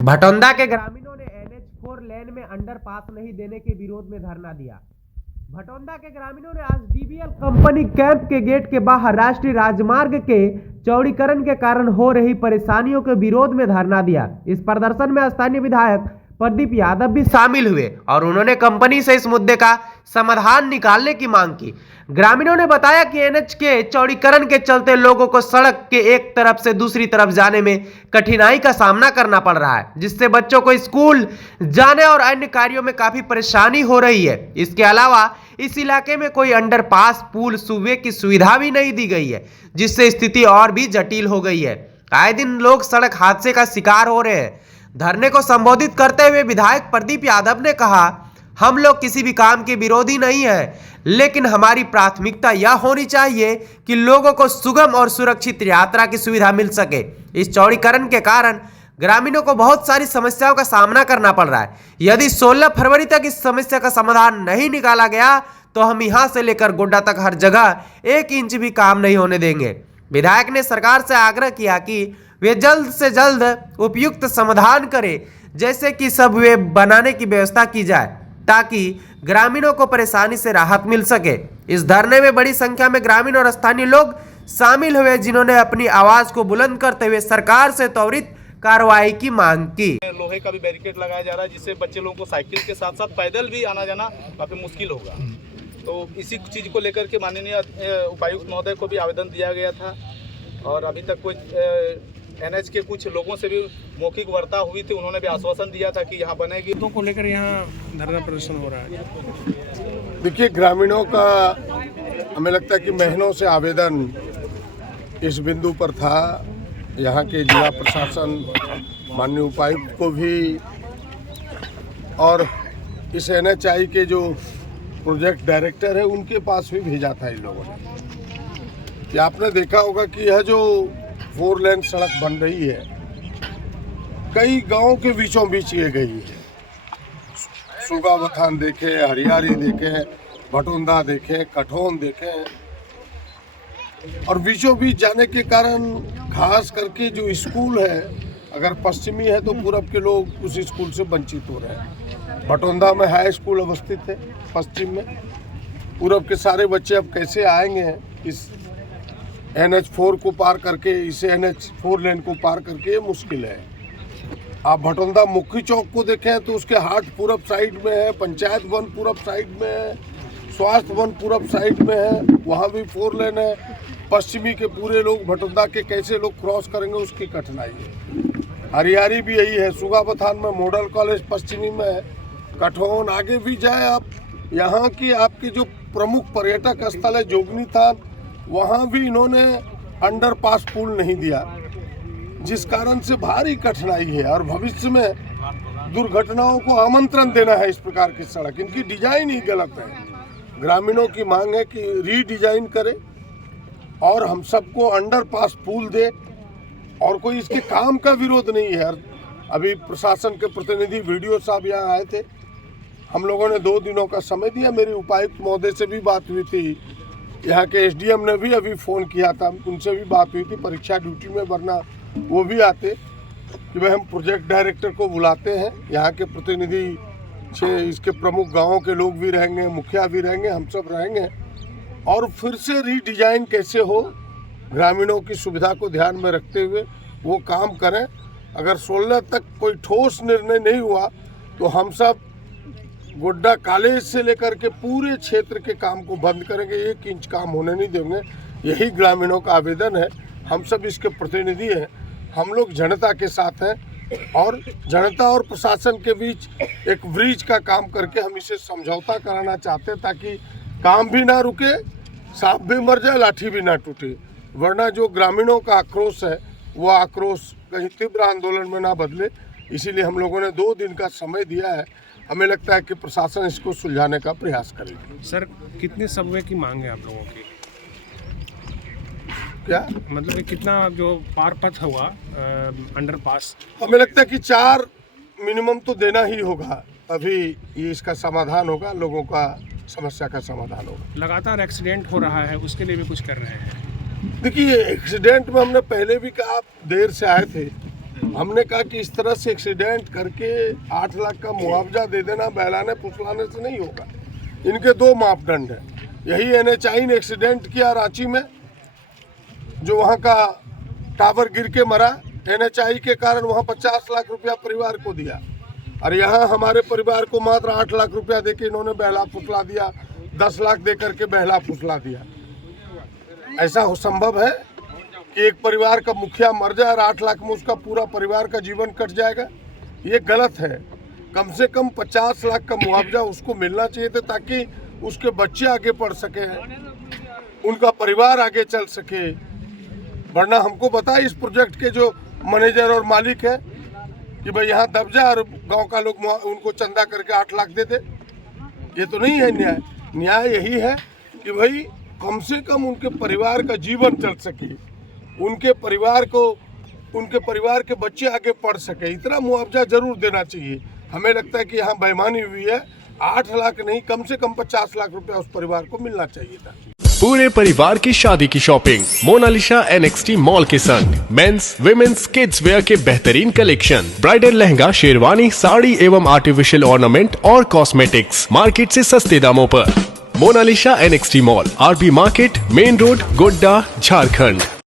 भटौंदा के ग्रामीणों ने NH4 लेन में अंडरपास नहीं देने के विरोध में धरना दिया। भटौंदा के ग्रामीणों ने आज DBL कंपनी कैंप के गेट के बाहर राष्ट्रीय राजमार्ग के चौड़ीकरण के कारण हो रही परेशानियों के विरोध में धरना दिया। इस प्रदर्शन में स्थानीय विधायक प्रदीप यादव भी शामिल हुए और उन्होंने कंपनी से इस मुद्दे का समाधान निकालने की मांग की। ग्रामीणों ने बताया कि NH के चौड़ीकरण के चलते लोगों को सड़क के एक तरफ से दूसरी तरफ जाने में कठिनाई का सामना करना पड़ रहा है, जिससे बच्चों को स्कूल जाने और अन्य कार्यों में काफी परेशानी हो रही है। इसके अलावा इस इलाके में कोई अंडरपास, पुल, सुबह की सुविधा भी नहीं दी गई है, जिससे स्थिति और भी जटिल हो गई है। आए दिन लोग सड़क हादसे का शिकार हो रहे हैं। धरने को संबोधित करते हुए विधायक प्रदीप यादव ने कहा, हम लोग किसी भी काम के विरोधी नहीं है, लेकिन हमारी प्राथमिकता यह होनी चाहिए कि लोगों को सुगम और सुरक्षित यात्रा की सुविधा मिल सके। इस चौड़ीकरण के कारण ग्रामीणों को बहुत सारी समस्याओं का सामना करना पड़ रहा है। यदि 16 फरवरी तक इस समस्या का समाधान नहीं निकाला गया तो हम यहां से लेकर गोड्डा तक हर जगह 1 इंच भी काम नहीं होने देंगे। विधायक ने सरकार से आग्रह किया कि वे जल्द से जल्द उपयुक्त समाधान करें, जैसे कि सबवे बनाने की व्यवस्था की जाए ताकि ग्रामीणों को परेशानी से राहत मिल सके। इस धरने में बड़ी संख्या में ग्रामीण और स्थानीय लोग शामिल हुए, जिन्होंने अपनी आवाज को बुलंद करते हुए सरकार से त्वरित कार्रवाई की मांग की। लोहे का भी बैरिकेड लगाया जा रहा है, जिससे बच्चे लोगों को साइकिल के साथ साथ पैदल भी आना जाना काफ़ी मुश्किल होगा। तो इसी चीज़ को लेकर के माननीय उपायुक्त महोदय को भी आवेदन दिया गया था और अभी तक कोई NH के कुछ लोगों से भी मौखिक वार्ता हुई थी। उन्होंने भी आश्वासन दिया था कि यहाँ बनेगी। तो को लेकर यहाँ धरना प्रदर्शन हो रहा है। देखिए, ग्रामीणों का हमें लगता है कि महीनों से आवेदन इस बिंदु पर था। यहाँ के जिला प्रशासन, माननीय उपायुक्त को भी और इस NHI के जो प्रोजेक्ट डायरेक्टर है उनके पास भी भेजा था इन लोगों ने। कि आपने देखा होगा कि यह जो 4 लेन सड़क बन रही है कई गांवों के बीचों बीच ये गई है। सुगावथान देखे, हरियारी देखे, भटौंदा देखे, कठौन देखे, और बीचों बीच जाने के कारण खास करके जो स्कूल है, अगर पश्चिमी है तो पूरब के लोग उस स्कूल से वंचित हो रहे हैं। भटौंदा में हाई स्कूल अवस्थित है पश्चिम में, पूरब के सारे बच्चे अब कैसे आएंगे इस NH4 को पार करके, इसे NH4 लेन को पार करके, ये मुश्किल है। आप भटौंदा मुख्य चौक को देखें तो उसके हाट पूरब साइड में है, पंचायत वन पूरब साइड में है, स्वास्थ्य वन पूरब साइड में है, वहाँ भी 4 लेन है। पश्चिमी के पूरे लोग भटौंदा के कैसे लोग क्रॉस करेंगे उसकी कठिनाई है। हरियारी भी यही है, सुगावथान में मॉडल कॉलेज पश्चिमी में है, कठौन आगे भी जाए आप, यहाँ की आपकी जो प्रमुख पर्यटक स्थल है जोगनी थान, वहाँ भी इन्होंने अंडरपास पुल नहीं दिया, जिस कारण से भारी कठिनाई है और भविष्य में दुर्घटनाओं को आमंत्रण देना है। इस प्रकार की सड़क, इनकी डिजाइन ही गलत है। ग्रामीणों की मांग है कि रीडिजाइन करे और हम सबको अंडरपास पुल दे, और कोई इसके काम का विरोध नहीं है। अभी प्रशासन के प्रतिनिधि वीडियो साहब यहाँ आए थे, हम लोगों ने 2 दिनों का समय दिया। मेरी उपायुक्त महोदय से भी बात हुई थी, यहाँ के SDM ने भी अभी फ़ोन किया था, उनसे भी बात हुई थी परीक्षा ड्यूटी में, वरना वो भी आते कि भाई हम प्रोजेक्ट डायरेक्टर को बुलाते हैं, यहाँ के प्रतिनिधि इसके प्रमुख गांवों के लोग भी रहेंगे, मुखिया भी रहेंगे, हम सब रहेंगे, और फिर से रीडिजाइन कैसे हो, ग्रामीणों की सुविधा को ध्यान में रखते हुए वो काम करें। अगर 16 तक कोई ठोस निर्णय नहीं हुआ तो हम सब गोड्डा कॉलेज से लेकर के पूरे क्षेत्र के काम को बंद करेंगे, 1 इंच काम होने नहीं देंगे। यही ग्रामीणों का आवेदन है। हम सब इसके प्रतिनिधि हैं, हम लोग जनता के साथ हैं और जनता और प्रशासन के बीच एक ब्रिज का काम करके हम इसे समझौता कराना चाहते हैं, ताकि काम भी ना रुके, सांप भी मर जाए, लाठी भी ना टूटे। वरना जो ग्रामीणों का आक्रोश है वो आक्रोश कहीं तीव्र आंदोलन में ना बदले। इसीलिए हम लोगों ने 2 दिन का समय दिया है। हमें लगता है कि प्रशासन इसको सुलझाने का प्रयास करेगा। सर, कितने सबवे की मांग है आप लोगों की? क्या मतलब कि कितना जो पार पथ हुआ अंडरपास? हमें लगता है कि 4 मिनिमम तो देना ही होगा, तभी ये इसका समाधान होगा, लोगों का समस्या का समाधान होगा। लगातार एक्सीडेंट हो रहा है, उसके लिए भी कुछ कर रहे हैं? देखिए, एक्सीडेंट में हमने पहले भी कहा, आप देर से आए थे, हमने कहा कि इस तरह से एक्सीडेंट करके 8 लाख का मुआवजा दे देना बहलाने फुसलाने से नहीं होगा। इनके 2 मापदंड हैं। यही NHI ने एक्सीडेंट किया रांची में, जो वहाँ का टावर गिर के मरा, NHI के कारण वहाँ 50 लाख रुपया परिवार को दिया, और यहाँ हमारे परिवार को मात्र 8 लाख रुपया देके इन्होंने बहला फुसला दिया, 10 लाख दे करके बहला फुसला दिया। ऐसा हो संभव है कि एक परिवार का मुखिया मर जाए और 8 लाख में उसका पूरा परिवार का जीवन कट जाएगा? ये गलत है। कम से कम 50 लाख का मुआवजा उसको मिलना चाहिए था, ताकि उसके बच्चे आगे पढ़ सके, उनका परिवार आगे चल सके। वरना हमको बताए इस प्रोजेक्ट के जो मैनेजर और मालिक है कि भाई यहाँ दब जा और गांव का लोग उनको चंदा करके 8 लाख दे दे। ये तो नहीं है न्याय। न्याय यही है कि भाई कम से कम उनके परिवार का जीवन चल सके, उनके परिवार के बच्चे आगे पढ़ सके, इतना मुआवजा जरूर देना चाहिए। हमें लगता है कि यहाँ बेईमानी हुई है। 8 लाख नहीं, कम से कम 50 लाख रुपया उस परिवार को मिलना चाहिए था। पूरे परिवार की शादी की शॉपिंग मोनालिसा NXT मॉल के संग मेंस विमेंस किड्स वेयर के बेहतरीन कलेक्शन, ब्राइडल लहंगा, शेरवानी, साड़ी एवं आर्टिफिशियल ऑर्नामेंट और कॉस्मेटिक्स मार्केट से सस्ते दामों पर। Monalisa NXT mall, RB market, main road, Godda, Jharkhand.